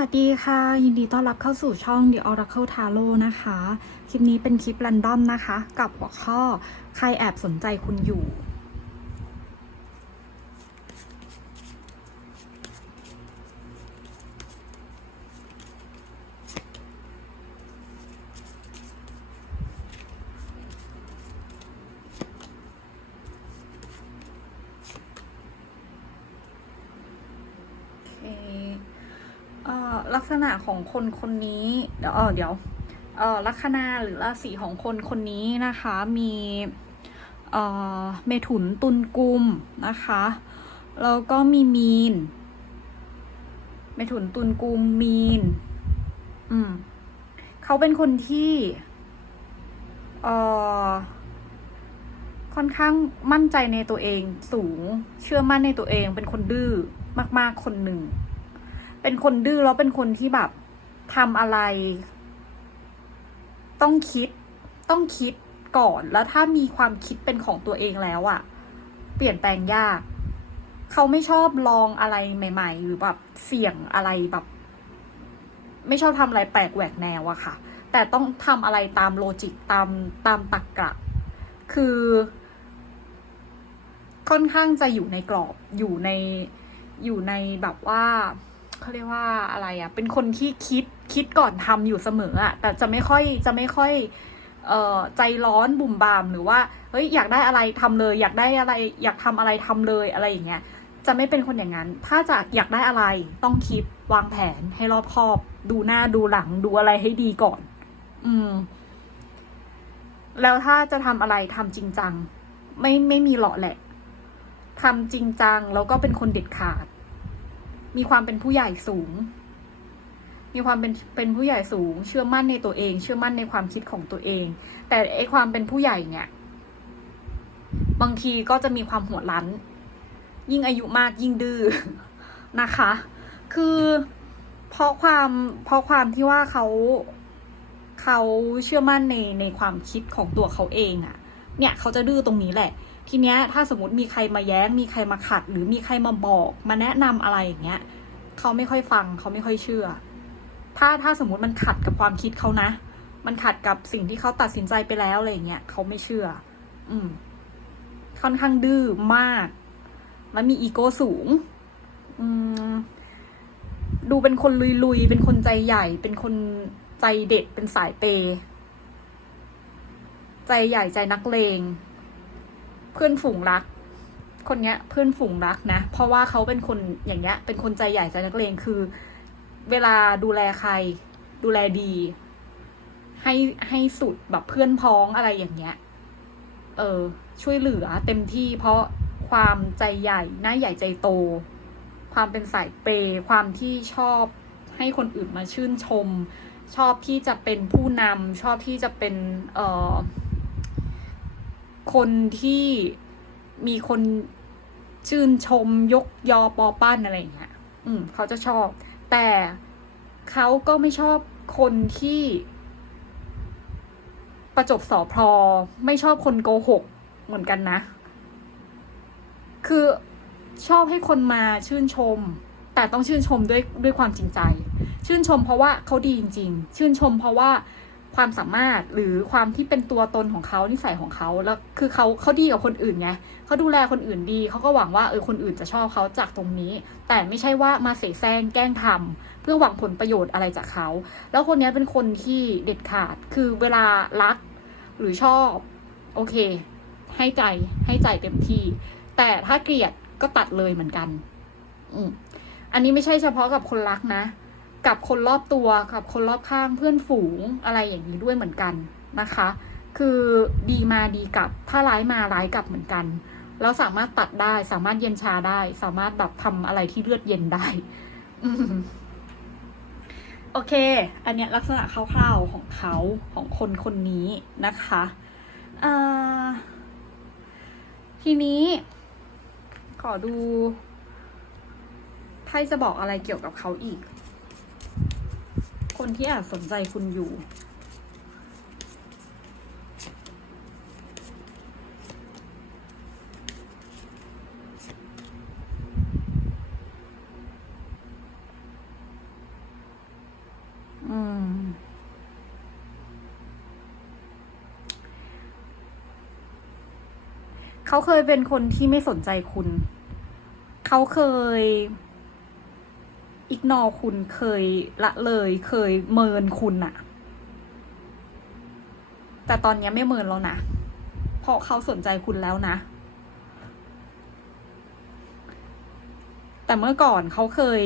วัสดีค่ะ ยินดีต้อนรับเข้าสู่ช่อง The Oracle Tarot นะคะ คลิปนี้เป็นคลิป r รนดอมนะคะ กับหัวข้อใครแอบสนใจคุณอยู่ โอเค เอ่อ ลักษณะของคนคนนี้เดี๋ยวเออเดี๋ยวเออลัคนาหรือราศีของคนคนนี้นะคะมีเออเมถุนตุลกุมนะคะแล้วก็มีมีน เมถุนตุลกุมมีน อืมเขาเป็นคนที่เออค่อนข้างมั่นใจในตัวเองสูง เชื่อมั่นในตัวเองเป็นคนดื้อมาก ๆ คนหนึ่ง เป็นคนดื้อแล้วเป็นคนที่แบบทำอะไร ต้องคิด ต้องคิดก่อนแล้วถ้ามีความคิดเป็นของตัวเองแล้วอะเปลี่ยนแปลงยาก เขาไม่ชอบลองอะไรใหม่ ๆ หรือแบบเสี่ยงอะไรแบบ ไม่ชอบทำอะไรแปลกแหวกแนวอะค่ะ แต่ต้องทำอะไรตามโลจิกตามตามตรรกกะ คือ ค่อนข้างจะอยู่ในกรอบอยู่ในอยู่ในแบบว่า เขาเรียกว่าอะไรอะ่ะ เป็นคนที่คิดคิดก่อนทำอยู่เสมออะ่ะ แต่จะไม่ค่อยจะไม่ค่อยเอ่อใจร้อนบุ่มบามหรือว่าเฮ้ยอยากได้อะไรทำเลย อยากได้อะไร อยากทำอะไรทำเลยอะไรอย่างเงี้ยจะไม่เป็นคนอย่างนั้น ถ้าจะอยากได้อะไรต้องคิดวางแผนให้รอบคอบ ดูหน้าดูหลังดูอะไรให้ดีก่อน อืม แล้วถ้าจะทำอะไรทำจริงจัง ไม่ไม่มีหล่อแหละทำจริงจังแล้วก็เป็นคนเด็ดขาด มีความเป็นผู้ใหญ่สูง มีความเป็นเป็นผู้ใหญ่สูง เชื่อมั่นในตัวเอง เชื่อมั่นในความคิดของตัวเอง แต่ไอความเป็นผู้ใหญ่เนี่ย บางทีก็จะมีความหัวรั้น ยิ่งอายุมากยิ่งดื้อนะคะ คือเพราะความเพราะความที่ว่าเขาเขาเชื่อมั่นในในความคิดของตัวเขาเองอะ่ะ เนี่ยเขาจะดื้อตรงนี้แหละ ทีเนี้ยถ้าสมมติมีใครมาแย้ง มีใครมาขัด หรือมีใครมาบอกมาแนะนำอะไรอย่างเงี้ยเขาไม่ค่อยฟังเขาไม่ค่อยเชื่อ ถ้าถ้าสมมติมันขัดกับความคิดเขานะ มันขัดกับสิ่งที่เขาตัดสินใจไปแล้วอะไรอย่างเงี้ยเขาไม่เชื่อ อืม ค่อนข้างดื้อมาก แล้วมีอีโก้สูง อืม ดูเป็นคนลุยๆ เป็นคนใจใหญ่ เป็นคนใจเด็ด เป็นสายเป ใจใหญ่ใจนักเลง เพื่อนฝูงรัก คนเนี้ยเพื่อนฝูงรักนะ เพราะว่าเขาเป็นคนอย่างเงี้ย เป็นคนใจใหญ่ใจนักเลงคือ เวลาดูแลใคร ดูแลดี ให้ให้สุดแบบเพื่อนพ้องอะไรอย่างเงี้ย เออ ช่วยเหลือเต็มที่เพราะความใจใหญ่หน้าใหญ่ใจโต ความเป็นสายเปย์ความที่ชอบให้คนอื่นมาชื่นชม ชอบที่จะเป็นผู้นำชอบที่จะเป็น เอ่อ คนที่มีคนชื่นชมยกยอปอปั้นอะไรอย่างเงี้ย อืม เขาจะชอบ แต่เขาก็ไม่ชอบคนที่ ประจบสอพอไม่ชอบคนโกหกเหมือนกันนะ คือชอบให้คนมาชื่นชม แต่ต้องชื่นชมด้วยด้วยความจริงใจ ชื่นชมเพราะว่าเขาดีจริงๆ ชื่นชมเพราะว่า ความสามารถหรือความที่เป็นตัวตนของเขานิสัยของเขาแล้วคือเขาเขาดีกับคนอื่นไงเขาดูแลคนอื่นดีเขาก็หวังว่าเออคนอื่นจะชอบเขาจากตรงนี้ แต่ไม่ใช่ว่ามาเสแสร้งแกล้งทำเพื่อหวังผลประโยชน์อะไรจากเขา แล้วคนนี้เป็นคนที่เด็ดขาดคือเวลารักหรือชอบ โอเค ให้ใจให้ใจเต็มที่ แต่ถ้าเกลียดก็ตัดเลยเหมือนกัน อืมอันนี้ไม่ใช่เฉพาะกับคนรักนะ กับคนรอบตัวกับคนรอบข้างเพื่อนฝูงอะไรอย่างนี้ด้วยเหมือนกันนะคะ คือดีมาดีกลับ ถ้าร้ายมาร้ายกลับเหมือนกันแล้วสามารถตัดได้สามารถเย็นชาได้ สามารถแบบทำอะไรที่เลือดเย็นได้โอเค อันเนี้ยลักษณะคร่าวๆของเขาของคนคนนี้นะคะทีนี้ ขอดูไพ่จะบอกอะไรเกี่ยวกับเขาอีก คนที่อาจสนใจคุณอยู่ อืม เขาเคยเป็นคนที่ไม่สนใจคุณ เขาเคย อิกนอคุณเคยละเลยเคยเมินคุณอะแต่ตอนนี้ไม่เมินแล้วนะ เพราะเขาสนใจคุณแล้วนะ แต่เมื่อก่อนเขาเคย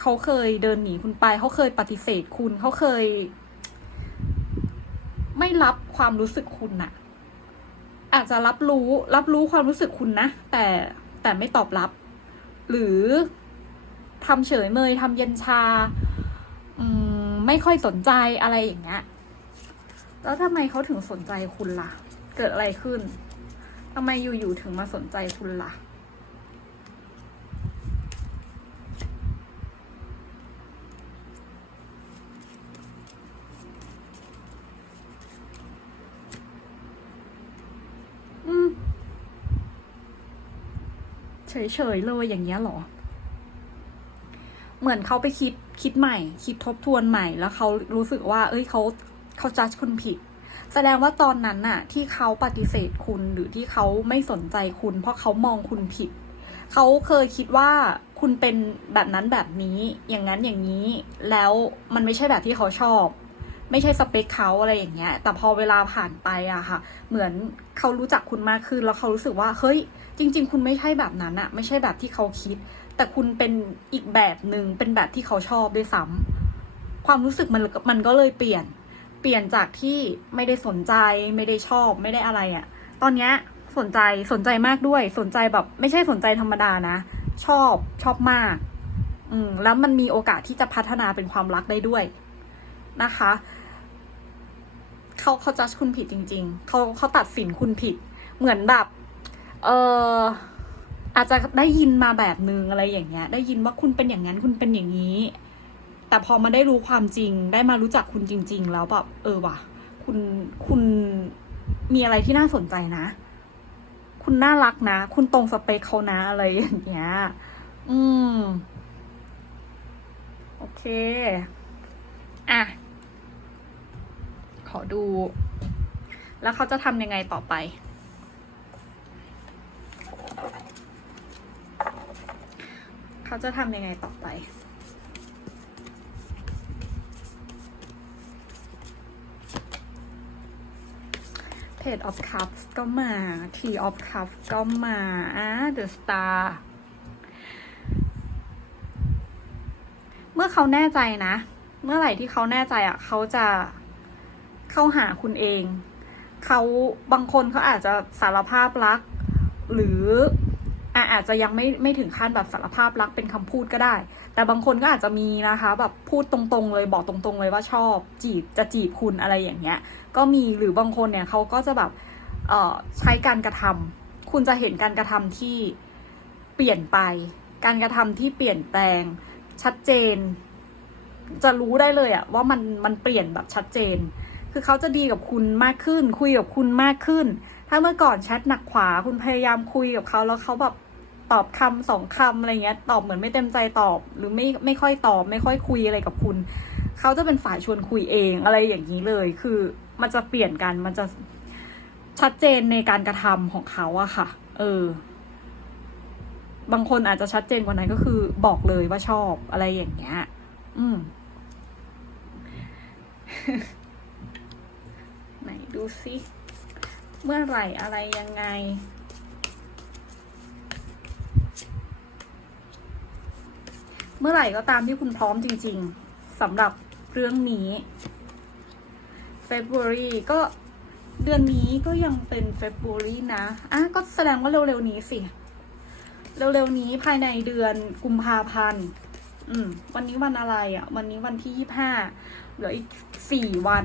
เขาเคยเดินหนีคุณไป เขาเคยปฏิเสธคุณ เขาเคย ไม่รับความรู้สึกคุณน่ะ อาจจะรับรู้รับรู้ความรู้สึกคุณนะ แต่แต่ไม่ตอบรับ หรือ ทำเฉยเมยทำเย็นชาอืมไม่ค่อยสนใจอะไรอย่างเงี้ย แล้วทำไมเขาถึงสนใจคุณล่ะ เกิดอะไรขึ้นทำไมอยู่ๆถึงมาสนใจคุณล่ะเฉยๆเลยอย่างเงี้ยหรอ เหมือนเขาไปคิดคิดใหม่ คิดทบทวนใหม่ แล้วเขารู้สึกว่า เอ้ยเขาเขาจัดคุณผิด แสดงว่าตอนนั้นน่ะ ที่เขาปฏิเสธคุณหรือที่เขาไม่สนใจคุณ เพราะเขามองคุณผิด เขาเคยคิดว่าคุณเป็นแบบนั้นแบบนี้ อย่างนั้นอย่างนี้ แล้วมันไม่ใช่แบบที่เขาชอบ ไม่ใช่สเปคเขาอะไรอย่างเงี้ย แต่พอเวลาผ่านไปอะค่ะ เหมือนเขารู้จักคุณมากขึ้นแล้วเขารู้สึกว่า เฮ้ย จริง ๆ คุณไม่ใช่แบบนั้นอะไม่ใช่แบบที่เขาคิด แต่คุณเป็นอีกแบบหนึ่งเป็นแบบที่เขาชอบด้วยซ้ำความรู้สึกมันมันก็เลยเปลี่ยน เปลี่ยนจากที่ไม่ได้สนใจ ไม่ได้ชอบไม่ได้อะไรอะตอนเนี้ยสนใจสนใจมากด้วย สนใจแบบไม่ใช่สนใจธรรมดานะ ชอบชอบมาก อืมแล้วมันมีโอกาสที่จะพัฒนาเป็นความรักได้ด้วยนะคะ เขาเขาจัดคุณผิดจริง ๆ เขาเขาตัดสินคุณผิด เหมือนแบบ เออ อาจจะได้ยินมาแบบนึงอะไรอย่างเงี้ย ได้ยินว่าคุณเป็นอย่างนั้นคุณเป็นอย่างนี้ แต่พอมาได้รู้ความจริง ได้มารู้จักคุณจริง ๆ แล้วแบบเออว่ะ คุณคุณมีอะไรที่น่าสนใจนะ คุณน่ารักนะ คุณตรงสเปคเขานะอะไรอย่างเงี้ย อืม โอเค อะ ขอดู แล้วเขาจะทำยังไงต่อไป เขาจะทำยังไงต่อไป Page of Cups ก็มา Tea of Cups ก็มาอะ The Star เมื่อเขาแน่ใจนะ เมื่อไหร่ที่เขาแน่ใจอะ เขาจะเข้าหาคุณเอง เขาบางคนเขาอาจจะสารภาพรัก หรือ อาจจะยังไม่ไม่ถึงขั้นแบบสารภาพรักเป็นคำพูดก็ได้ แต่บางคนก็อาจจะมีนะคะแบบพูดตรงๆเลยบอกตรงๆเลยว่าชอบจีบจะจีบคุณอะไรอย่างเงี้ย ก็มีหรือบางคนเนี่ยเขาก็จะแบบเอ่อใช้การกระทำคุณจะเห็นการกระทำที่เปลี่ยนไป การกระทำที่เปลี่ยนแปลงชัดเจน จะรู้ได้เลยอะว่ามันมันเปลี่ยนแบบชัดเจน คือเขาจะดีกับคุณมากขึ้น คุยกับคุณมากขึ้น ถ้าเมื่อก่อนแชทหนักขวาคุณพยายามคุยกับเขาแล้วเขาแบบตอบคำสองคำอะไรเงี้ย ตอบเหมือนไม่เต็มใจตอบ หรือไม่ไม่ค่อยตอบ ไม่ค่อยคุยอะไรกับคุณ เขาจะเป็นฝ่ายชวนคุยเองอะไรอย่างนี้เลย คือมันจะเปลี่ยนกันมันจะชัดเจนในการกระทำของเขาอะค่ะ เออ บางคนอาจจะชัดเจนกว่านั้นก็คือบอกเลยว่าชอบอะไรอย่างเงี้ย อืม ไหนดูซิ เมื่อไหร่อะไรยังไง เมื่อไหร่ก็ตามที่คุณพร้อมจริง ๆสำหรับเรื่องนี้ February ก็เดือนนี้ก็ยังเป็น February นะอะก็แสดงว่าเร็วๆนี้สิ เร็วๆนี้ภายในเดือนกุมภาพันธ์อืม วันนี้วันอะไรอะ่ะ วันนี้วันที่ยี่ห้าเหลืออีกสี่วัน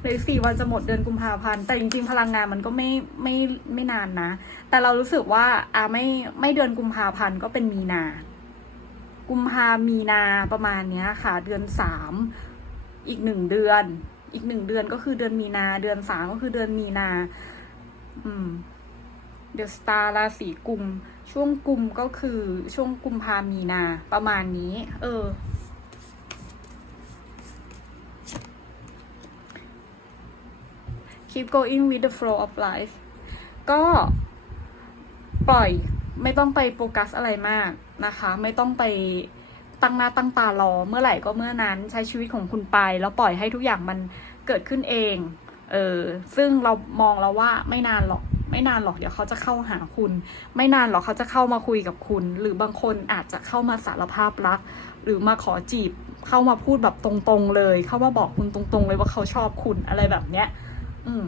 เหลือสี่วันจะหมดเดือนกุมภาพันธ์แต่จริงๆพลังงานมันก็ไม่ไม่ไม่นานนะ แต่เรารู้สึกว่าอ่าไม่ไม่เดือนกุมภาพันธ์ก็เป็นมีนา กุมภามีนาประมาณเนี้ยค่ะ เดือนสามอีกหนึ่งเดือน อีกหนึ่งเดือนก็คือเดือนมีนา เดือนสามก็คือเดือนมีนา อืมเดอะสตาร์ราศีกุม ช่วงกุมก็คือช่วงกุมภามีนาประมาณนี้ เออ keep going with the flow of life ก็ปล่อยไม่ต้องไปโฟกัสอะไรมากนะคะ ไม่ต้องไปตั้งหน้าตั้งตารอเมื่อไหร่ก็เมื่อนั้นใช้ชีวิตของคุณไป แล้วปล่อยให้ทุกอย่างมันเกิดขึ้นเอง เออซึ่งเรามองแล้วว่าไม่นานหรอกไม่นานหรอกเดี๋ยวเขาจะเข้าหาคุณ ไม่นานหรอกเขาจะเข้ามาคุยกับคุณ หรือบางคนอาจจะเข้ามาสารภาพรัก หรือมาขอจีบเข้ามาพูดแบบตรงๆเลย เข้ามาบอกคุณตรงๆเลยว่าเขาชอบคุณอะไรแบบเนี้ย อืม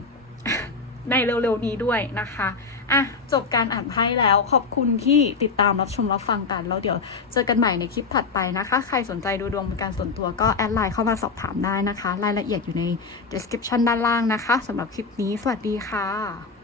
ในเร็วๆนี้ด้วยนะคะ อะ จบการอ่านไพ่แล้วขอบคุณที่ติดตามรับชมรับฟังกัน แล้วเดี๋ยวเจอกันใหม่ในคลิปถัดไปนะคะ ใครสนใจดูดวงเป็นการส่วนตัวก็แอดไลน์เข้ามาสอบถามได้นะคะ รายละเอียดอยู่ใน description ด้านล่างนะคะสำหรับคลิปนี้ สวัสดีค่ะ